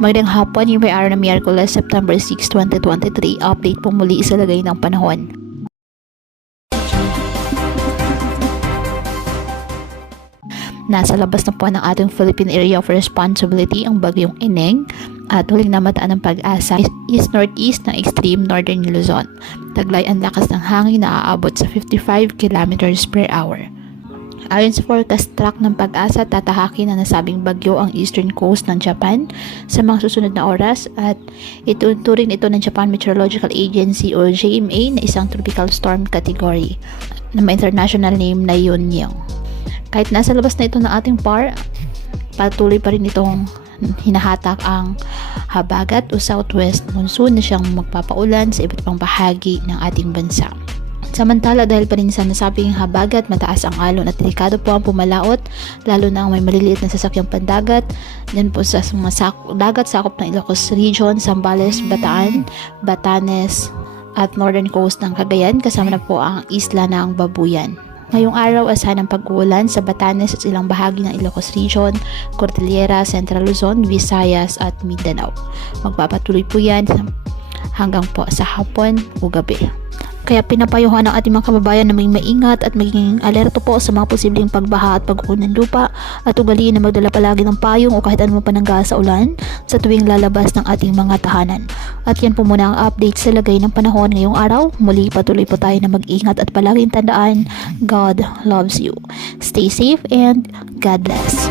Magandang hapon, yung may araw na Miyerkules, September 6, 2023. Update po muli sa lagay ng panahon. Nasa labas na po ng ating Philippine Area of Responsibility ang bagyong Ineng at huling namataan ng pag-asa east-northeast ng extreme northern Luzon. Taglay ang lakas ng hangin na aabot sa 55 kilometers per hour. Ayon sa forecast track ng pag-asa, tatahakin na nasabing bagyo ang eastern coast ng Japan sa mga susunod na oras at ituturing ito ng Japan Meteorological Agency o JMA na isang tropical storm category na may international name na Yonyang. Kahit nasa labas na ito ng ating PAR, patuloy pa rin itong hinahatak ang habagat o southwest monsoon na siyang magpapaulan sa iba't ibang bahagi ng ating bansa. Samantala, dahil pa rin sa nasabing habagat, mataas ang alon at delikado po ang pumalaot, lalo na ang may maliliit na sasakyang pandagat. Yan po sa mga dagat sakop ng Ilocos Region, Zambales, Bataan, Batanes at northern coast ng Cagayan, kasama na po ang isla ng Babuyan. Ngayong araw, asahan ang pag-uulan sa Batanes at ilang bahagi ng Ilocos Region, Cordillera, Central Luzon, Visayas at Mindanao. Magpapatuloy po yan hanggang po sa hapon o gabi. Kaya pinapayuhan ng ating mga kababayan na may maingat at maging alerto po sa mga posibleng pagbaha at pagkukunan ng lupa at ugaliin na magdala palagi ng payong o kahit anumang panangga sa ulan sa tuwing lalabas ng ating mga tahanan. At yan po muna ang update sa lagay ng panahon ngayong araw. Muli patuloy po tayo na mag-ingat at palaging tandaan, God loves you. Stay safe and God bless.